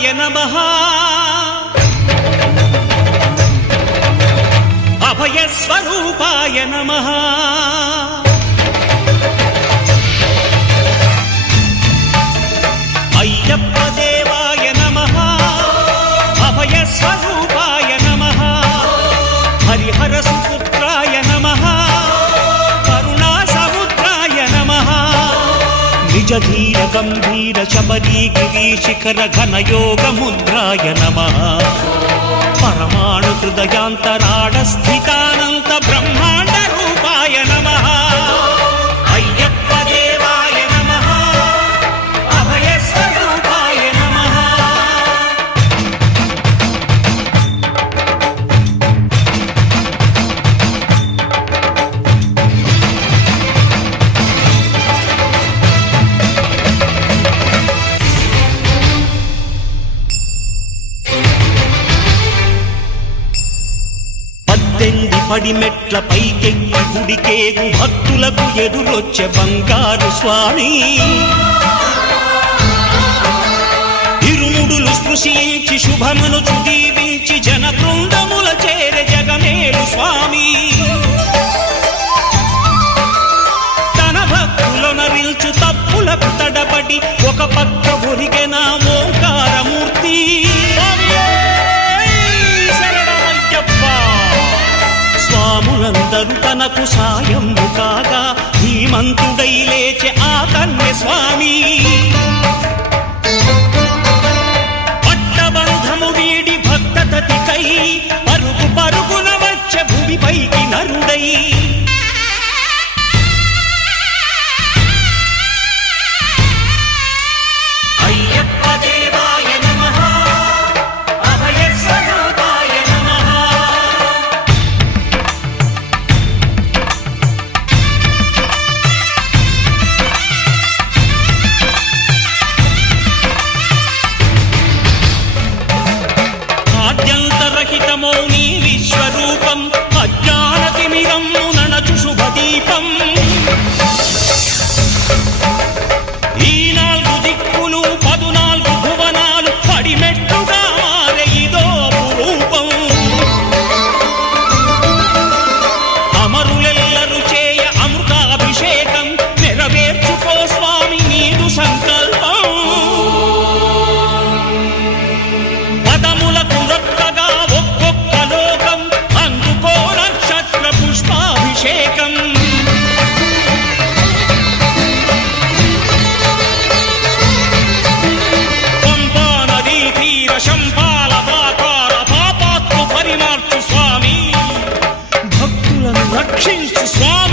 దేవాయ నమః అభయ స్వరూపాయ నమః అయ్యప్ప దేవాయ నమః అభయ స్వరూపాయ నమః హరిహర సుపుత్రాయ నమః కరుణా సముద్రాయ నమః నిజ ధీర గంభీర శబరీ గిరీశిఖర ఘనయోగ ముద్రాయ నమః పరమాణు హృదయాంతరాడ స్థితానంత బ్రహ్మాండ రూపాయ నమః అయ్యప్ప దేవాయ నమః అభయ స్వరూపాయ నమః పడిమెట్ల పైకెక్కి గుడికేగు భక్తులకు ఎదురొచ్చే బంగారు స్వామి ఇరుముడులు స్పృశించి శుభమనుచు దీవించి జన బృందముల చేరే జగమేలు స్వామి తన భక్తులనరిల్చు తప్పులకు తడబడి ఒక పక్క ఒరిగెన ఓంకారమూర్తి స్వాములందరూ తనకు సాయము కాగా ధీమంతుడై లేచే ఆ కన్య స్వామి పట్టబంధము వీడి భక్తతతికై పరుగు పరుగున వచ్చే భూమిపైకి నరుడై అయ్యప్ప దేవాయ నమః అభయ స్వరూపాయ నమః ఆద్యంతరహితమో నీ విశ్వరూపం అజ్ఞానతిమిరము ననచు శుభదీపం ఈ 4 దిక్కులు 14 భువనాలు పడిమెట్టుగా మారే ఇదో అపురూపం అమరులెల్లరు చేయ అమృతాభిషేకం నెరవేర్చుకో స్వామి నీదు సంకల్పం పదములకు రొక్కగా ఒక్కొక్క లోకం అందుకో నక్షత్ర పుష్పాభిషేకం పంపా నదీ తీర శంపాల పాకార పాపాత్మ పరిమార్చు స్వామి భక్తులను రక్షించు స్వామి